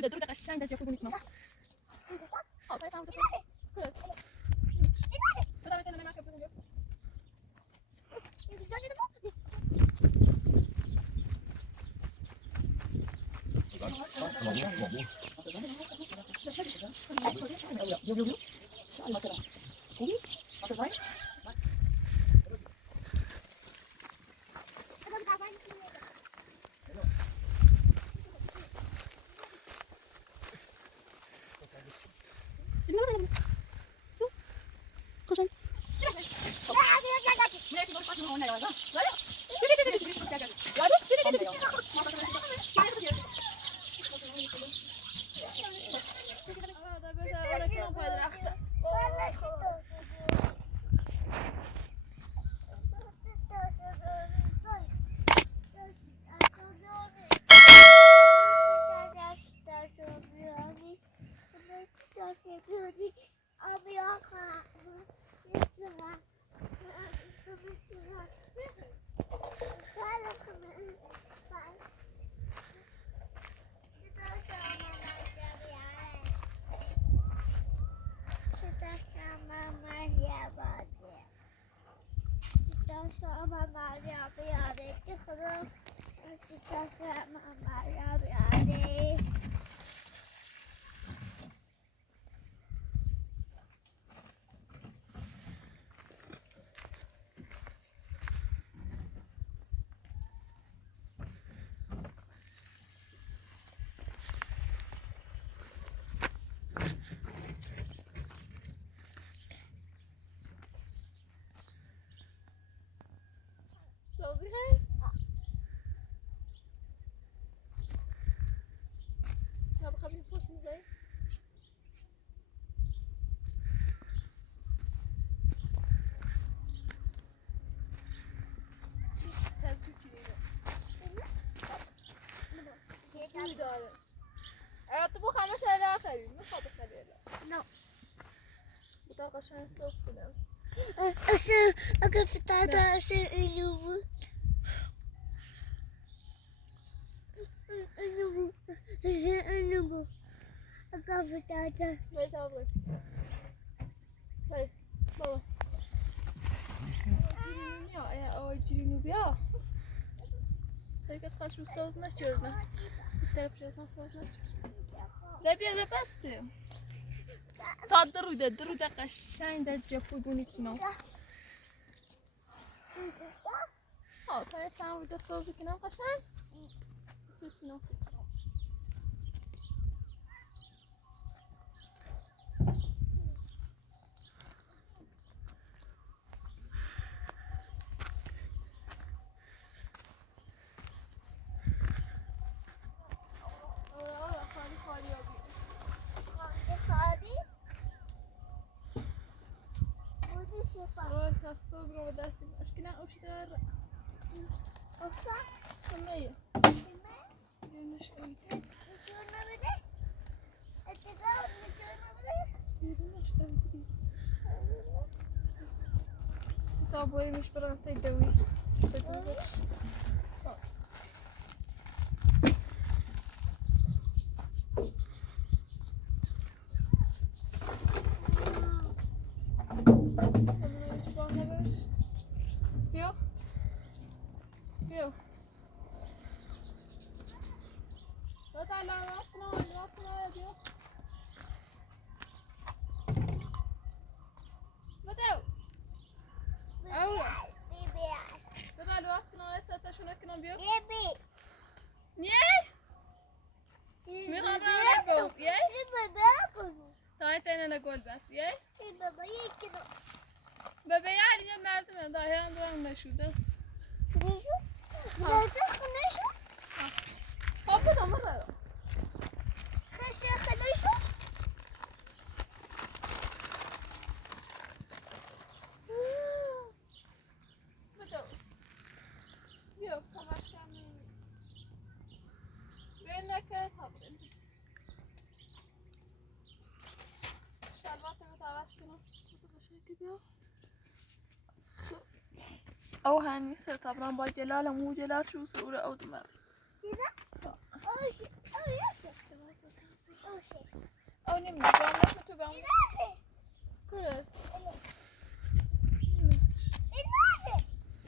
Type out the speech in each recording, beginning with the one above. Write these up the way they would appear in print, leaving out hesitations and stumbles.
درود قشنگ در جفت میتونم. آره تمام شد. کلاس. خدا بتونه نمیشه بگم. Sozi hai? Ya بخوابیم پشت میزایی؟ ترجیح چی دیگه؟ چی داره؟ اگه تو بخواه شهر آخری میخواد بخواه نه بطور قشنگ سوس کنم اگه فتاده اصلا اینو بود اینو بود اگه فتاده باید آبای باید بابا جیرینو بیا دیگه خوش رو سوز نچردم طرفش اصلا سوز نچردم بیا بسته تا درود قشنگ در جفوگونی چناست تا چند وجه سوزی کنم قشنگ سوز چناسی کنم وای خسته برو دستیم اشکیلن اوشی داره اصلا سمیه بیرونش نمیده نشون نمیده اتفاق نشون نمیده بیرونش نمیده تا باییمش برام تا دوی بیا بیا بطلع راست نه بیا بدو اوه بطلع راست نه ستاشونه کنم بیا نیه میخوام رو بگو یه تا اینه گلبس یه بابا یعنی یه مردمه دایی هم برام نشوده خب بدم رو بدو بیا کمش کم نمی بین نکه تا بریم شلوات رو عوض کنم بیا او هنی سر طبعا با جلال مو جلال شو سوره او دمر کنیم جامعه تو بهم کره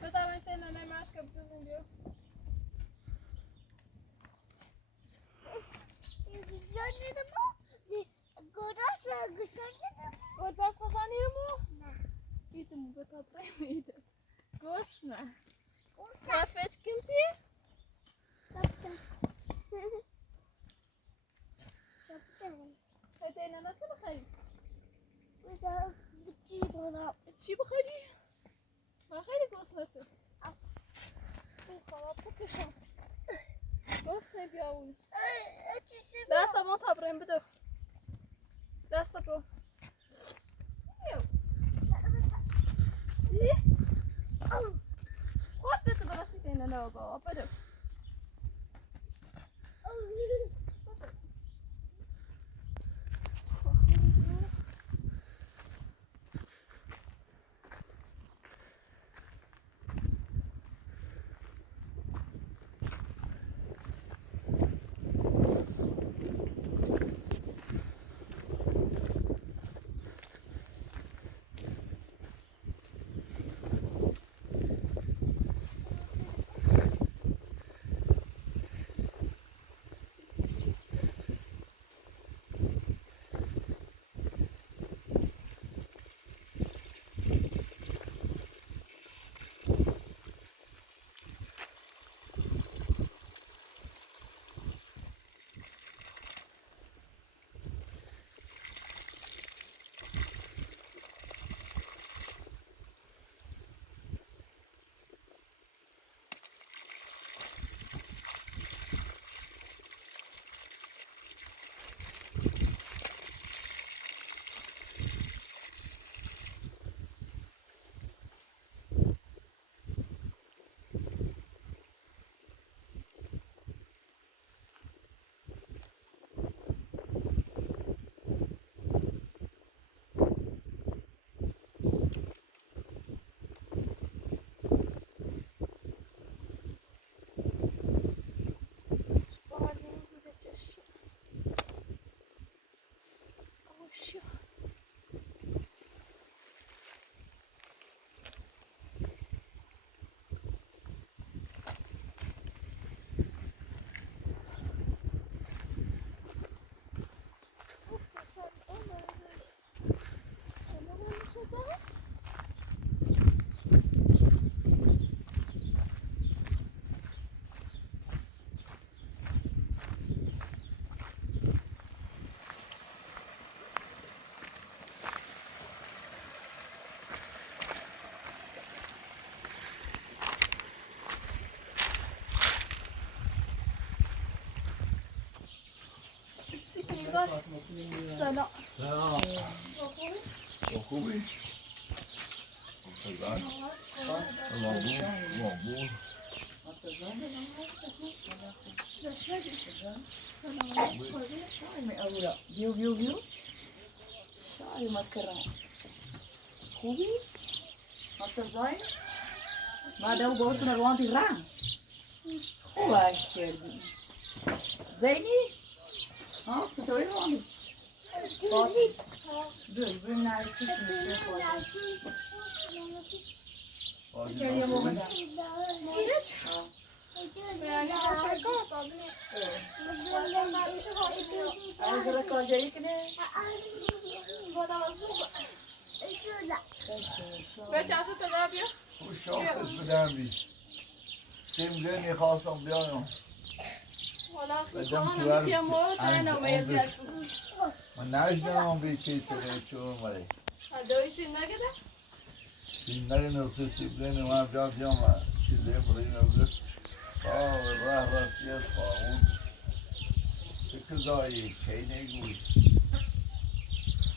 بدم این تنه نماش که بدون دیو گشان ندمو گراش گشان ندمو ود بس خزانی مو نه دیدم به کاتره میدم گوش نه کافش کنتی هتینا نتو بخری چی بخری؟ من خیلی گوش نتو خراب بکشانس گوش نبیاون دست ما تبریم بدو دست برو خود بده برسید این نوگا بدو سلام خوبی؟ بیو بیو بیو شای متکرم خوبی؟ متزای؟ ما دو باهاتون روانتی رنگ خوبش کردی زینیش؟ ها چطوری روانی؟ دوی بریم نریسی کنیم چی کردی موقع دم؟ یعنی دست کار از را کاجایی کنه؟ به چند شد تدار بیا خوش شانسش بدم بی سیمگه میخواستم بیایم والا بدم خواهان تو میتیم مورو تا این اومه چشم من نشنم بی چی چه چون ولی دوی سیم نگده؟ سیمگه نفسه سیمگه نمیم بیام چیله برای نفسه راه راستی از قاون چه کزایی چه نگوی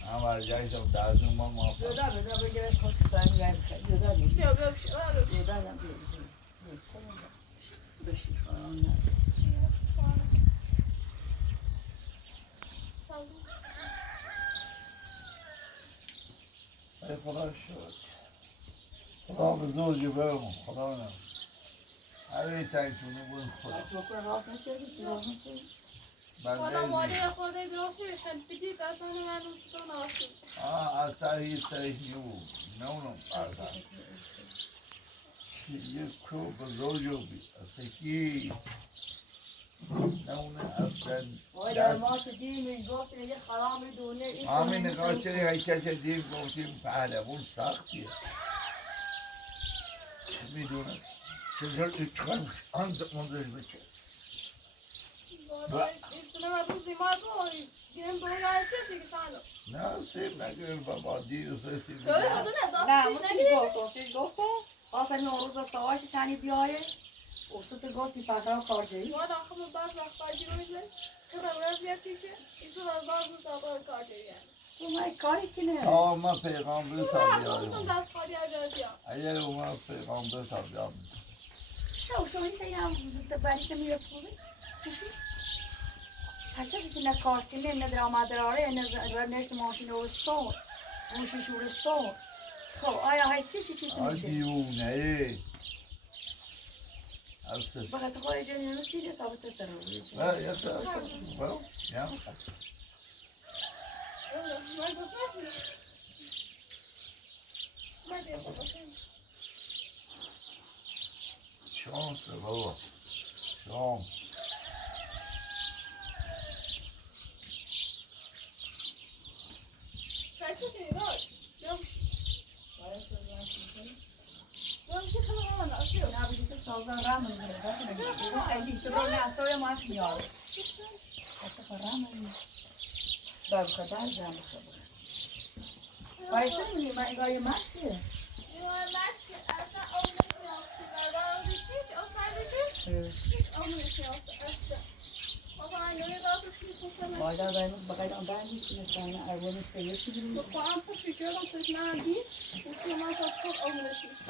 هم جایشم دازم ما جدا بگیرش خوش تایم گرم خیلی جدا بگیر بیا بیا بشی جدا بگیر بشی خواهان نه ای خدا شد خدا به زوجی برم خدا نم هر ای تنگ چونه بود خدا بکن راست نچردی راست نچردی خودم ماده خورده گروشی خیلی بدید اصلا من اون چطور ناسیم اصلا هیچ سریح نیو نونم پردن یک کو بزرگو بی اصلا هیچ نونه اصلا وای ما شدیم گفتیم یه خرام دونه همین نگاه چری هیچه شدیم گفتیم پهلوون سختیه چه میدونه چطور چکار آنز منظور بچه اینسونه روزی ما بایی گرم برای چه شکل تانو نه سیم نگیریم بابا دیروز رسیم داری خودو نداخت نه ما سیش گفتم آسان نوروز است آواش چنی بیایه اوسط گفتی پهرام خارجی ما داخل باز وقت باجی رو میزن که رو زیادی چه ایسو رازار بود داخل کار دیگه تو ما کاری کنه ما پیغام به تو نه تابیاریم خودتون دست خالی اجازی ها اگر اومد پیغام به تابیاریم شو این تایم بریش نمیره پوزی کشی هرچه که نکار کنه نداره آمده راره نشت ماشین رو استور روشش رو استور خب آیا های چیزی میشه دیونه ای اصلا بخاطر خود جنین رو سیره تا بطر ترویج لا یا تا اصلا برو یا ما گفت نکنی ما دیم باشم شانس بابا شانس کچه کنی رای نموشی نموشی خیلی همه ناشی نه بشید تو تازه رام میگیره ایدی تو رو نه سوی ما خیار حتی رام میگیره دار بخدر جام بخدر باید میگی من ایگاه مشکه Your mask as the only nails to go around the seat outside the church. It's only nails as the. Also, I know you're also speaking for me. باید دایم بقید آن دایم نیست نه اولش که یه چیزی But for I'm for sure don't touch my hand. If you want to talk over the sheets.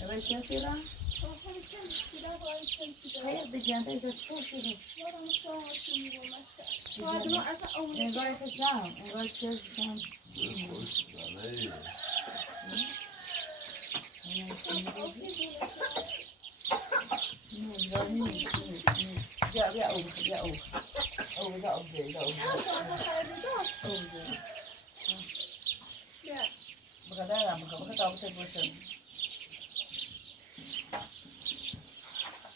اول چه سیرا So I'm going to change to that or I change to that. خیلی بجنده ایزد تو شده What I'm so much to me on my shirt. So I don't know as the only انگار nails. کشم انگار چه زن خوش داره بیا بیا او بیا او او دا او دا او Yeah. بقدر هم بخواه تابت باشه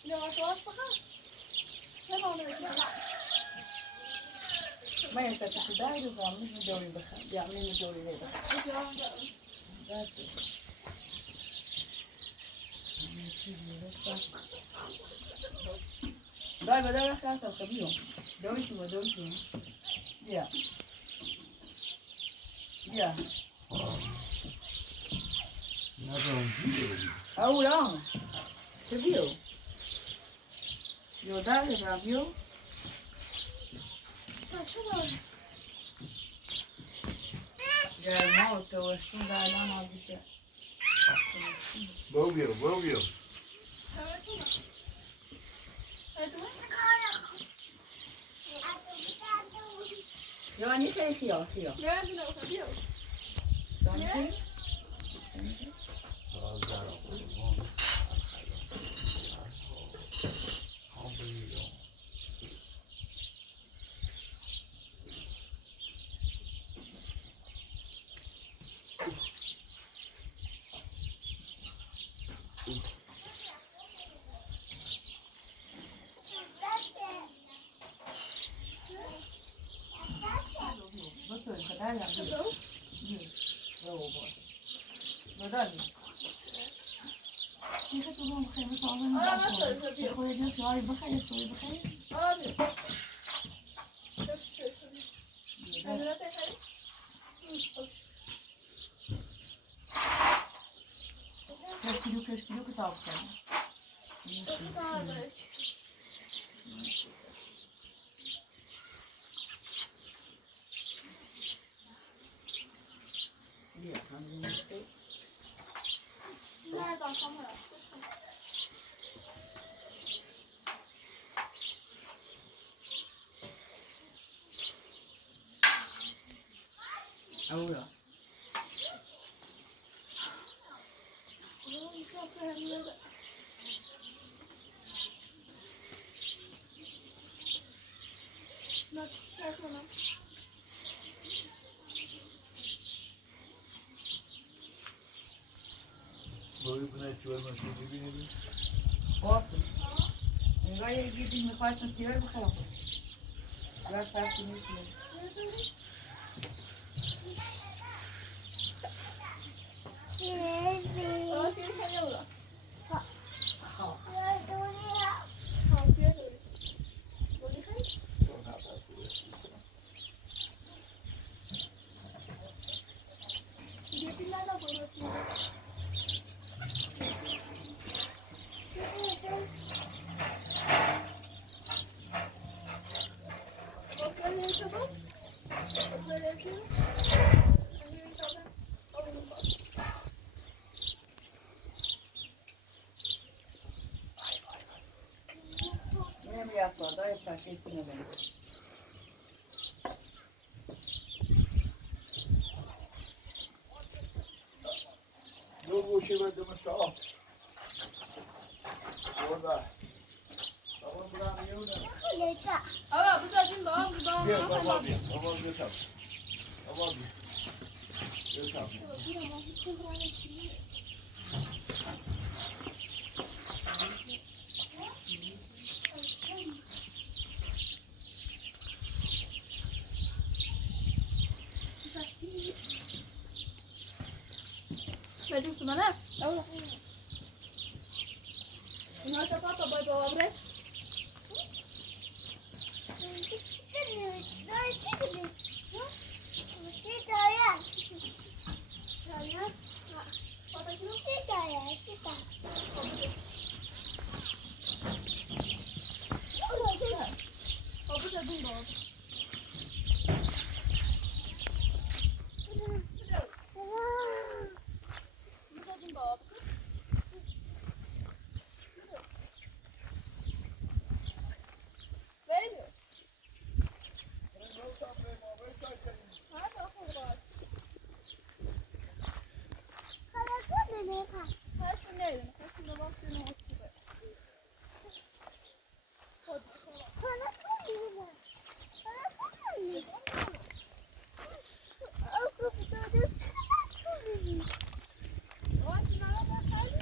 You know what's lost behind? I don't know. ما يستطيع تداعي وقام مش مدوري بخير بيعملين مدوري ليه داي بدل خلاص الخبيهم دوري تو يا يا ندارم او لا خبيو يو داري رابيو گرما و توستون در الان نازدیکه برو بیا یعنی خیلی خیال شيخة تقولون بخير بس والله خويا جات هاي بخير تسوي بخير كاش كيلو كتاب أولا sana. Böyle bir net görmesi gibi. Ótimo. Agora ele diz que me faz um tiro, eu vou falar. Já está aqui no tiro. Afiyet olsun. Ha. Afiyet olsun. Böyle kay. Yedirler de böyle. Böyle çabuk. Böyle yapıyorum. Annemin zaten alayım bak. Yine mi yapsa da yeter şeysine benim. Yok o şey verdim sağ ol. Orada. Tamam bırak yiyor ne? Ama bu da şimdi babam bu babam. Gel baba bir. Baba bir götür. Baba bir. Götür. Verdim sana ne? Allah. Bunlar da papa boy baba bırak. Baba da dün baba. Bu da dün baba. Veriyor. Hadi oku baba. Ha şu neydi? Ha şurada bak şunu oku be. Hadi bakalım. Bak şuna bak hadi.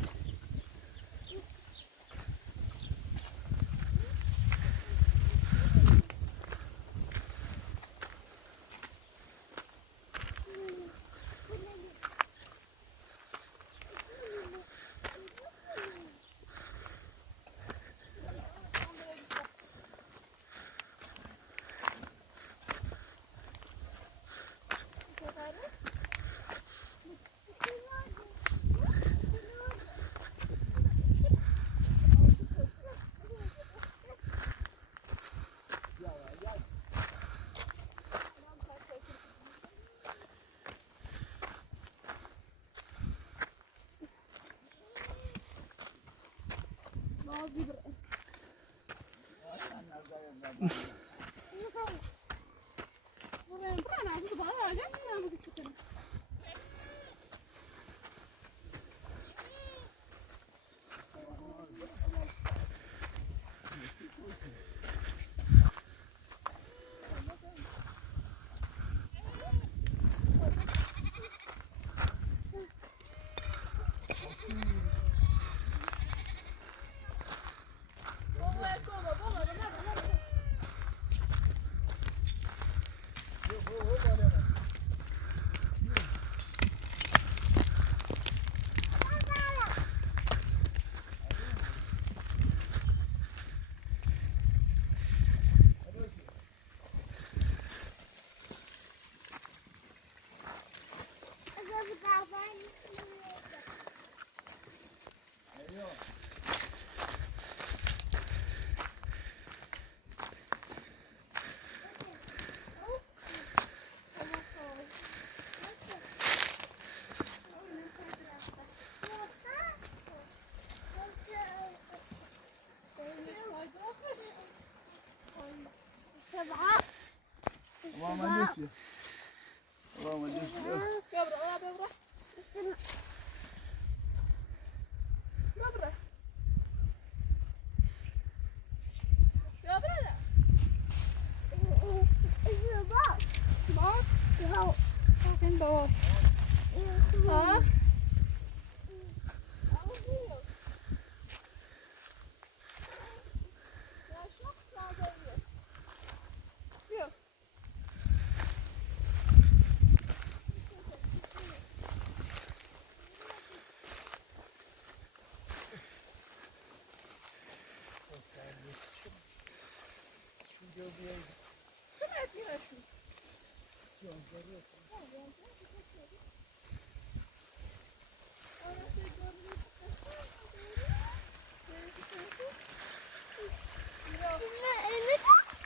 Vamos a descer. Vamos a descer. Quebra, olha, quebra. Quebra. Quebra. بابا ها بیا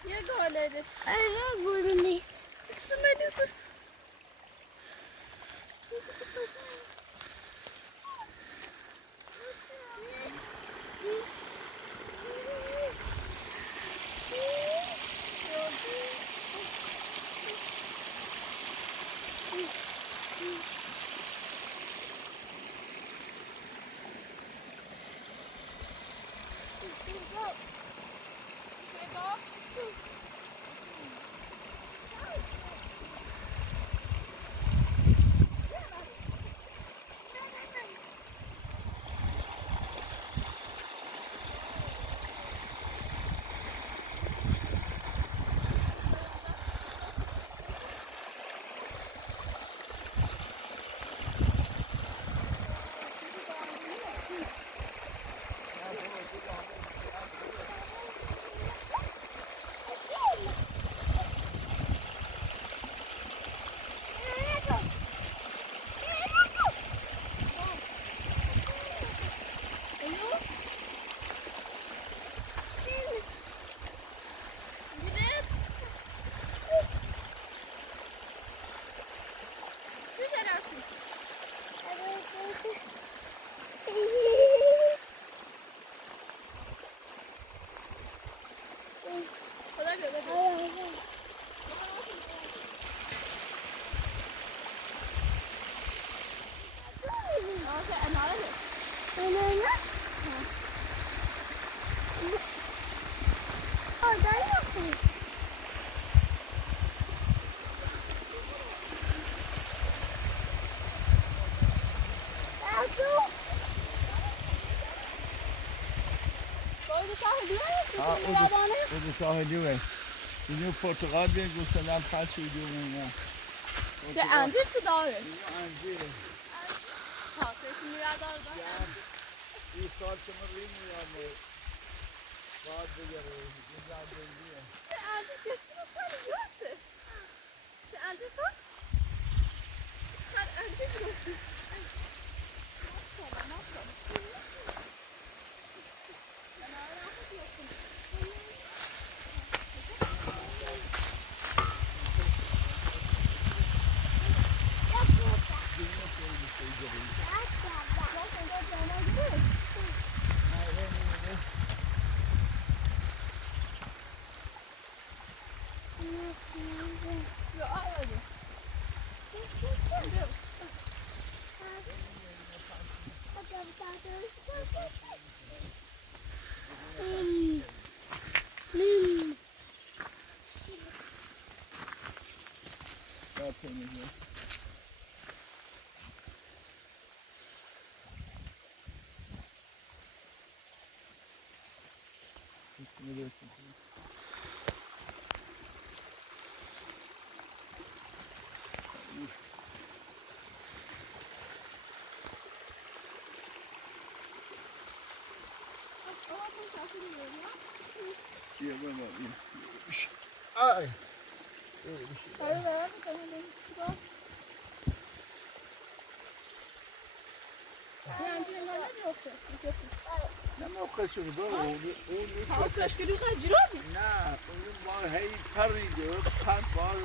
یه گاله Ana gurumi. منوسه او ساحلیه اینو پرتقال بیان گوسفندان پخش می‌دونن چه انجیر چه داره؟ انجیر ها سیتون یادار این سال که من ریم میام بعد بگره این زندگیه چه انجیر کسی رو خیلی یاده چه انجیر تو؟ هر انجیر گرفتی ماشالله ماشالله چیه بابا این آی نه شده بابا اون کشکلی قد جرابی نه اون بار هی پریده بار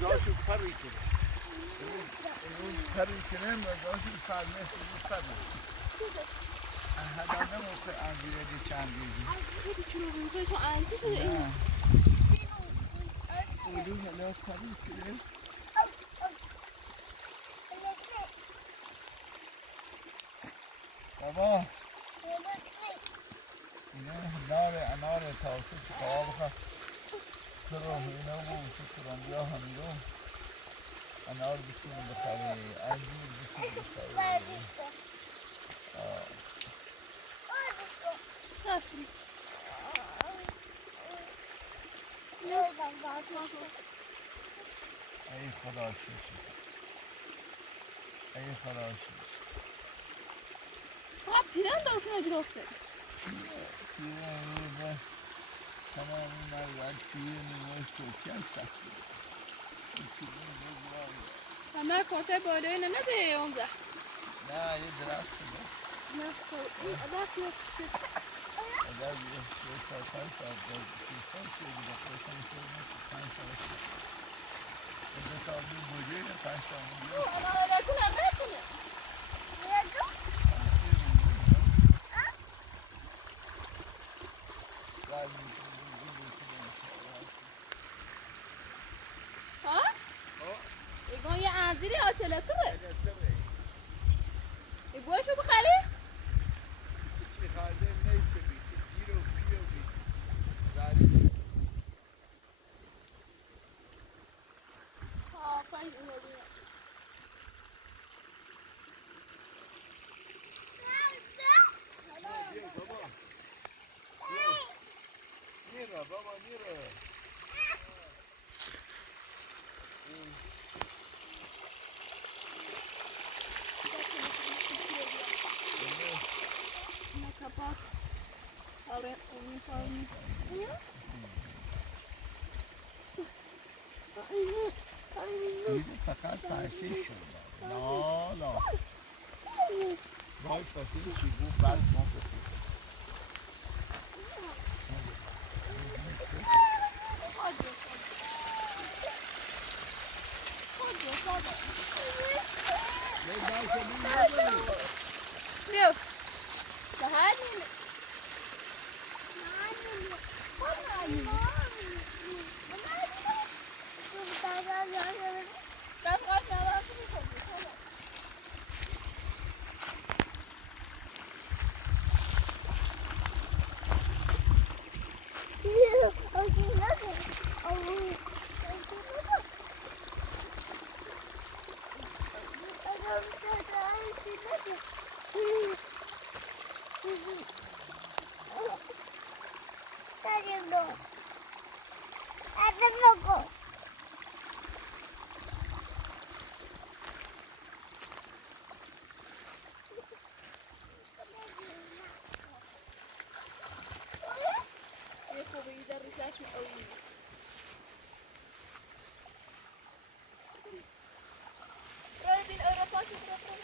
داشت پریده اون پریده نه داشت پریده هدانه موقع انگیره دی چند بیدی چرا روی تو انجیر تو این اولو هلا پریده بابا اینا انار تاوشه خواب خواست کرو اینا بود کرم بیا همیرو انار بتونی بخری، انجیر بتونی بخری. رفتیم. ای خدا شکر، ای خدا شکر. چقدر پیرن داشون گرفته. پیره تمام مرد پیره نماز توکن سختی. همه کارته بالایی نده اونجا. نه یه درخت ده. نه این درخت یه اگر یه سال 5 سال بود، 6 سال بود، 5 سال بود. اینجا تا بی بوده 5 سال بود. اما نکنه نکنه. ها؟ ایگون یه انزیری آچله کنه. ایگوشو بخری؟ چی خالده نیست بیشتر گیرو بیشتر زاری. پنج اونجا. بابا. میره بابا میره. نه کپا. آره اون پارمی. دیگه فقط تحصیل شده. نه. باید پسید چی بود بعد ما بسید. بیا. سهادی. بس قاعد نوارد میکنی. یه خوبه یه در ریشش می اولی. برای بین اروپا چی برای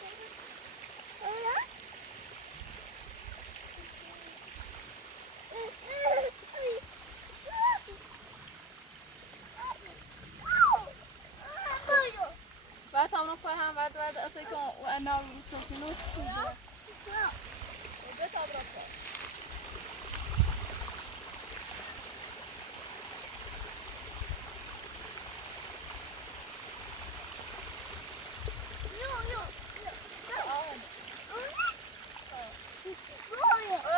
بعد هم نفر هم بعد اصلا که و انا سکینوت شده. بهت آبرافت.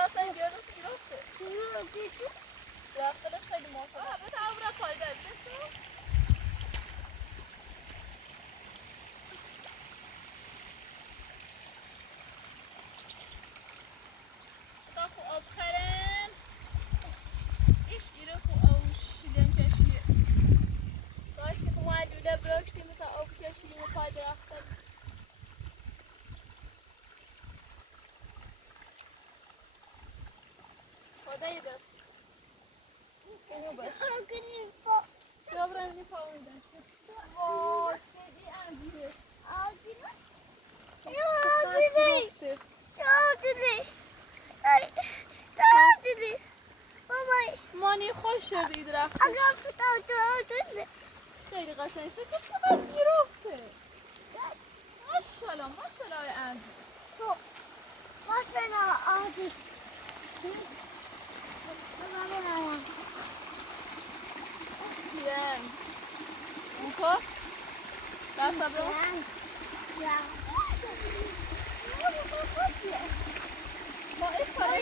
اصلا گردش گرفته. رفتنش خیلی موافقه. بهت آبرافت فایده است. خو آب خرن ایش ایره خو آب شیلم کشیه داشتی خو مدوله براشتی مثل آب کشیدیم و پای درختن خدایی بس اینو بس یا برم میپاوندن وای سیدی انزیرش مانی خوش شدی درختش خیلی قشنگ سکت چقدر جیرفته ماشالله آقای انزیر پیرن اون که دست برم ما این کاره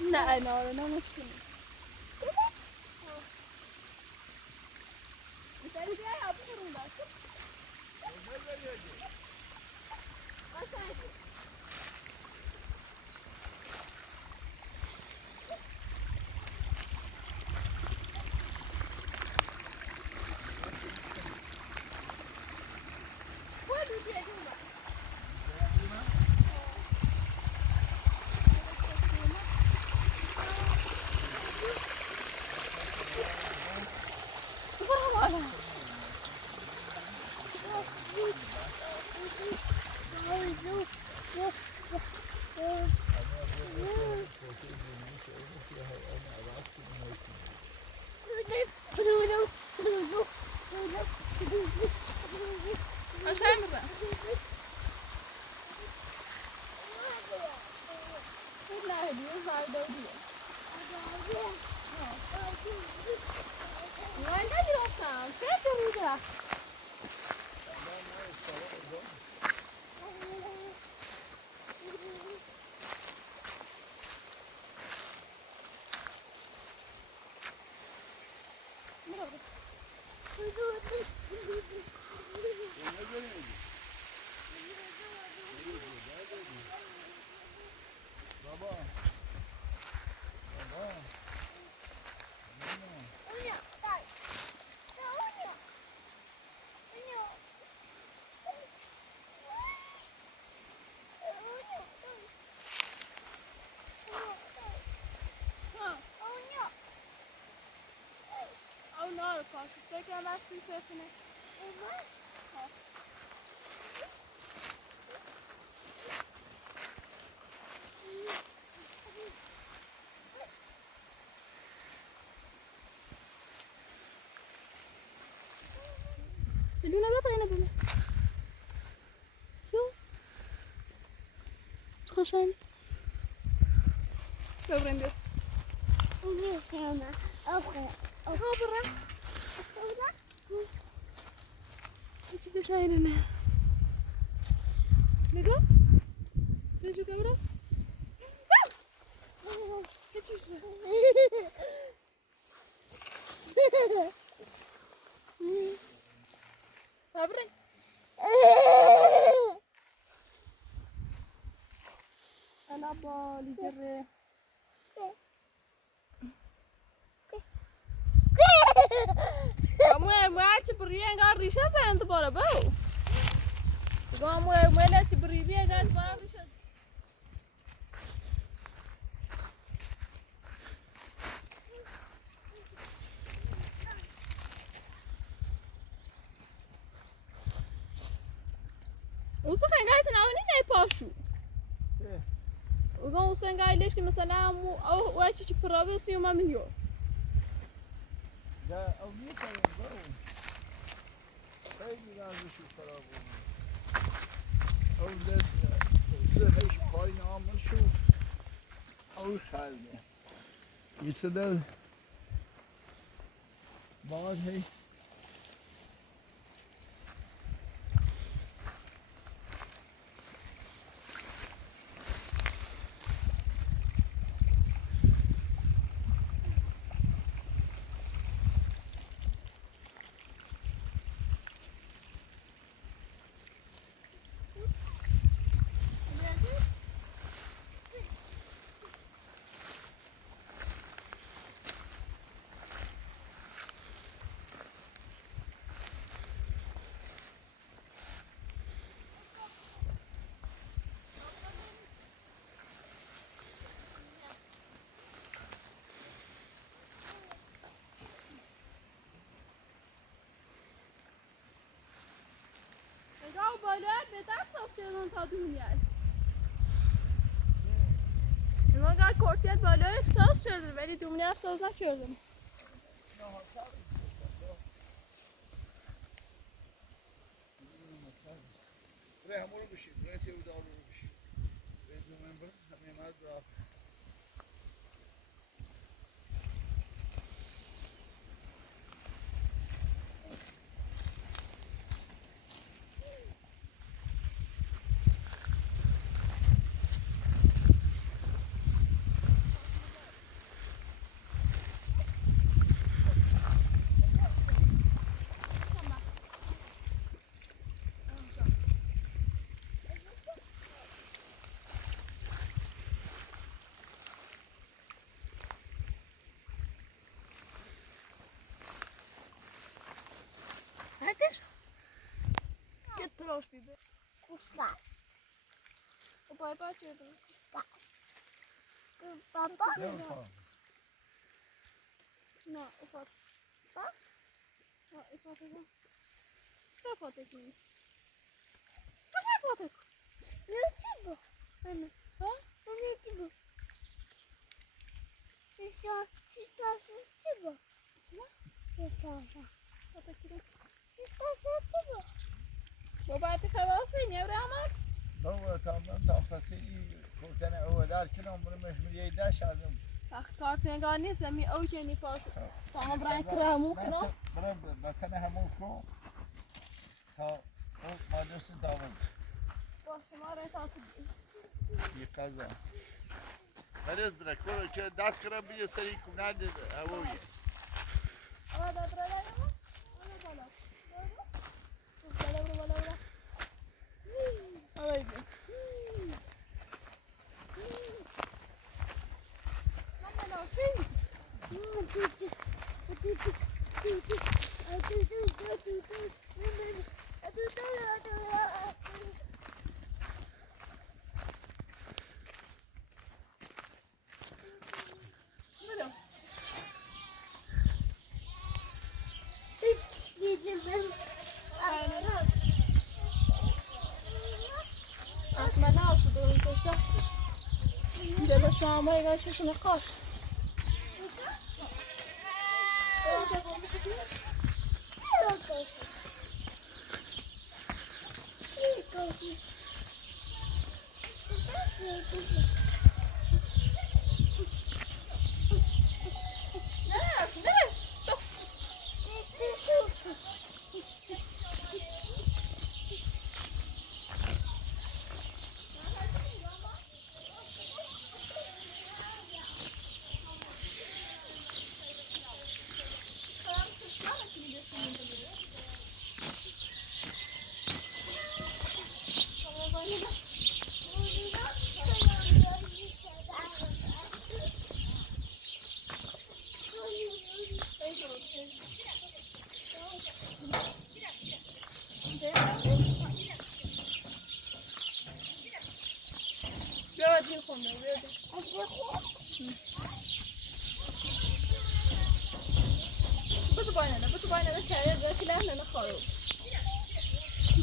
لا انا مش كده. مثالي دي يا ابو شرولا. Fica abaixo do cesto, né? بدون بطل هنا بدون شو خشن كبرين بيو ونيش هنا أبغى برا انت كده شايلنا لقى شو كبرة صبري انا بالي جري kamu yang ciburian kan risha saya untuk bola bau kamu yang ciburian kan bola risha وصف قاعد تناولني ناي باشو وقام وصف قاعد ليش مثلا او واجي تبرابيسي وما من يوم ده او میکنم برو خیلی رنگشو خراب بود او زهش پایین آمشو او خلده یه صدا باید هی تا دنیا من کورتیت بالای ساز شده ولی دنیا ساز نکرده برای همون رو بشید برای تیو دارو رو بشید برای دومن برای همه مرد را Herkes? Get troos bibi. Kuşlar. Op patje doen. Kuşlar. Baba. Nou, op wat? Wat? Nou, ik had het wel. Stop wat ik niet. Wat is wat ik? YouTube. Anne. Huh? Van YouTube. Sister YouTube. Sister. Wat ik doe? Sister YouTube. بابا انت خلاصی نیوره آمد؟ نو تمام تفاصیلی کوتن او در کنم برای مشمولیه داشت ازم اخ کارتینگار نیست و می او کنی پاس تا برای کرامو کنم برای بطن همون کو تا او مادرسی داون با شما رای تا تو بی قضا ولی برای کرو که دست کرم بیه سری کنن اویه آه داد را دارم؟ بالا آره بیا اسمه نه از بدون سشتا جلو شما یه گایششون قاش بیا دیر خونده بیا بده باینه که یه که لحنه نخواه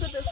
بده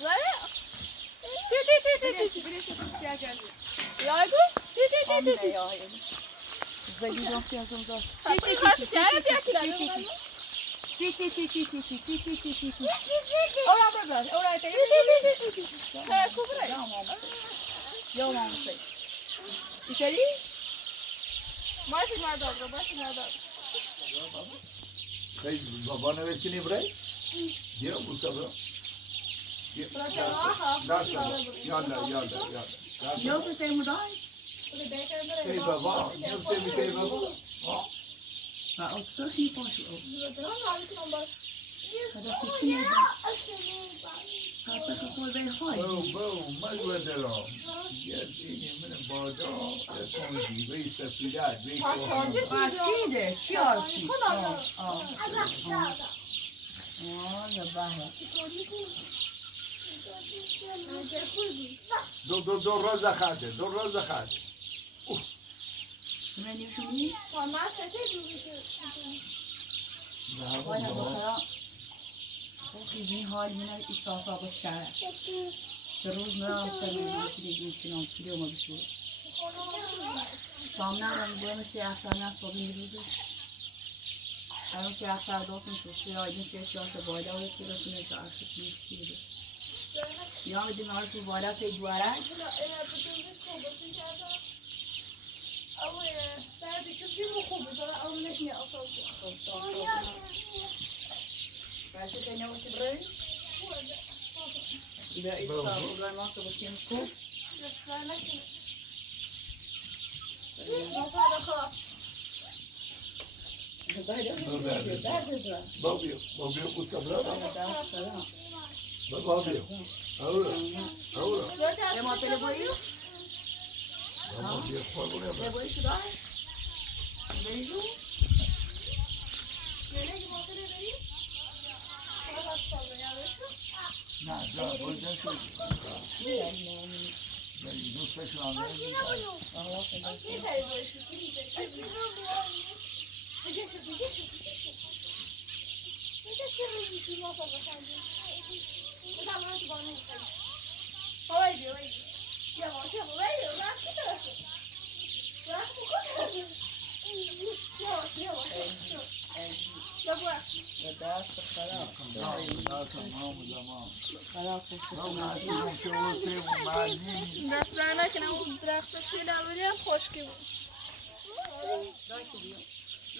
زره یایگو زدی رفتی از اون دار پاپای خاصی چرا بیا کلا اورا ببر اورا تایی چرا کوبره یا مامسی ایتری ماشی مرداد رو باشی مرداد خیلی بابا نوشتنی برای؟ بیا بوسا برو یالا یا سه تایی مدای ای بابا نوشته ای بابا و اصلا خیلی پاشو هذا سيستم حتى كقول بين هاي بو ما الودرا یه من بادا یه کنجی بی سفیدت بی کوهان چیده چی آسی یا باه دو روز خرده منی شونی ماما وای بخدا خیلی حال میاد ایستافا باش چه روز نه استاد میگیم که ما بشو tam nereden işte ayaklarından sonra yürüyoruz. Yani ki ayaklar dokun şu aydın şey çıkarsa boyda o kirasını ise artık yürüyoruz. Ya bir dinar şu boyda te duara. Ama sen bir çizgi mi okudun? Sonra alınış ne asası? Belki de ne olsa böyle. İda ita burada nasıl basayım ku? Babio Gustavo. Babio. Ahora. Vamos a hacerlo por ahí. Babio, por Le voy a ayudar. Beijo. نه جا بودن شد ولی دوستش رو آنده به دست خراب خراب دست در نکنم اون درخت چیله بریم خشکی بود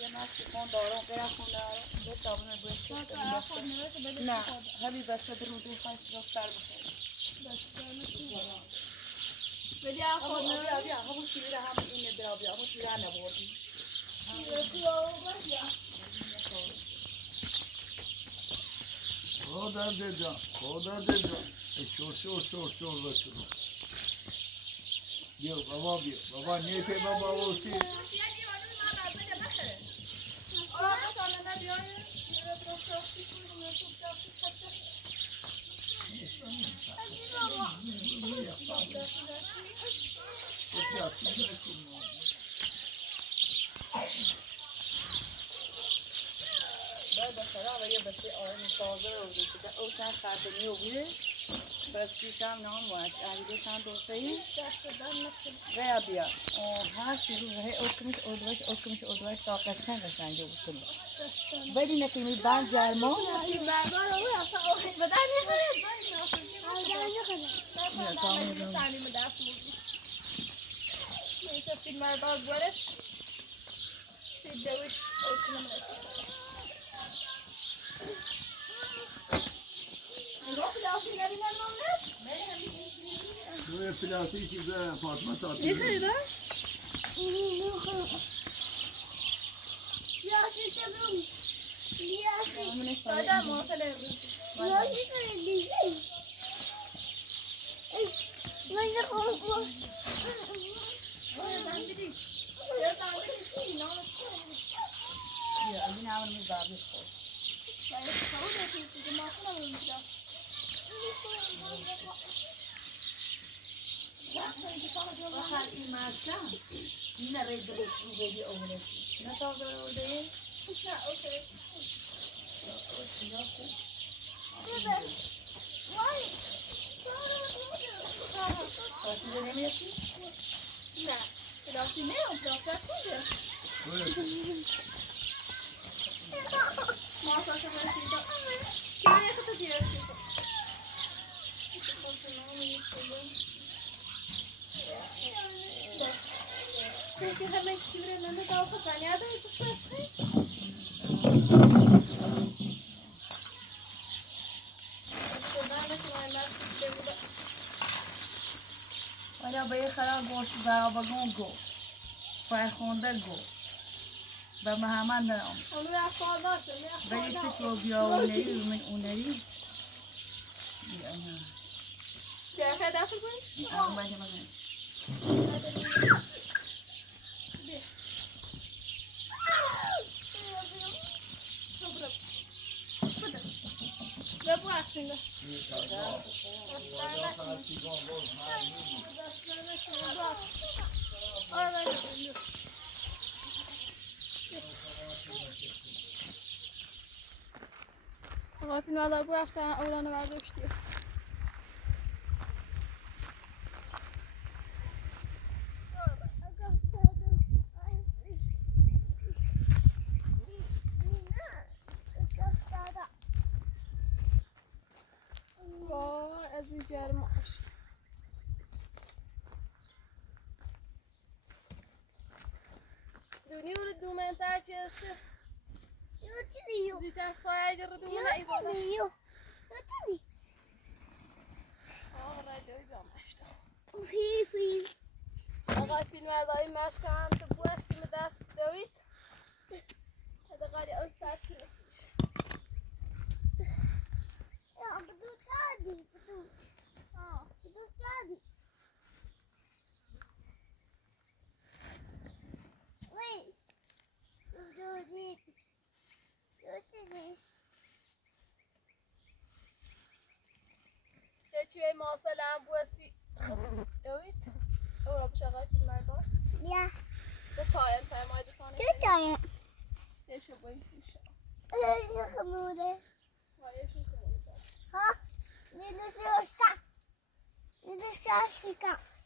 یه مسکی کن دارم برم کن دارم دو تابونه بسته نه همین بسته برو دو خواهی سرستر بخیر بدی آخور نه بیا همون تیره همون اینه برا بیا همون تیره نبودی خدا دیدم شور بسرو بیا بابا نیته بابا اوسی بعد خراب یه بچه آرمی تازه رو بوده اوشن خردنی رو بوده بس پیشم نام واش علیدش هم دوستایش بیا بیا هر چیزی هی اوکمش تا قشنگ جو بکنم بدی نکنی بعد جرما روی پلاسی چیزه فاطمه تاتی یه خریده؟ بعد مواصله بیا این همون مزابی خود آخر این مردم این رای درست رو بدی اونه نه تازه رو ده نه اوکی Fatima nemiyorsun? نه پلاسی نه اون پلاسی کجا ماساژ هستید که من خودت دیرستی سیتی همه کیره نمی داو کنی آده ایسو پستی حالا به یه خراب گوشت زرابگون گو فرخونده گو به محمد نرام اونو افعال داشته به یک پیچو بیا اونری من اونری بیا نه بیا خیلی دست کنیش آن باشه من نیست ببو اکشنده آقا فیلم ها بو اکشتن اولانو برداشتی وای از این جرماش دونی رو دومنتر چی هسته؟ زیتر سایه جر دومنه ای بالا آقا رای دوی بیامشتا آقا فیلم اردایی مشکن تو بو استیم دست دوید هده قالی اون ساعت کنسیش یه چوی ماسل هم بو استی دوید او را بشه آقا فیلم اردار دو تاین تایمای دو تانه یشه بایسیش وایشون کنونی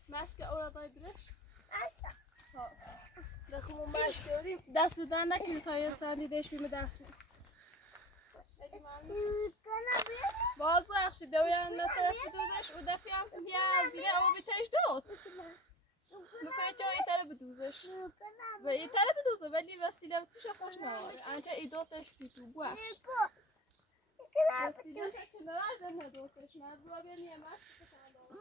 مشک او را دای برش دخمون مشک داریم دست دادن نکنی تا یه سندی دیش بیم دست بیم باید بخشی دویان نترس بدوزش و دفعی هم که بیا زیره او بیتش داد نفعه چه ایتره بدوزش و ایتره بدوزه ولی وسیله بسیش خوش نواره انچه ای دوتش سی تو بخش وسیله چه نراج دن دوتش مجبورا بیا نیه مشک کشن داره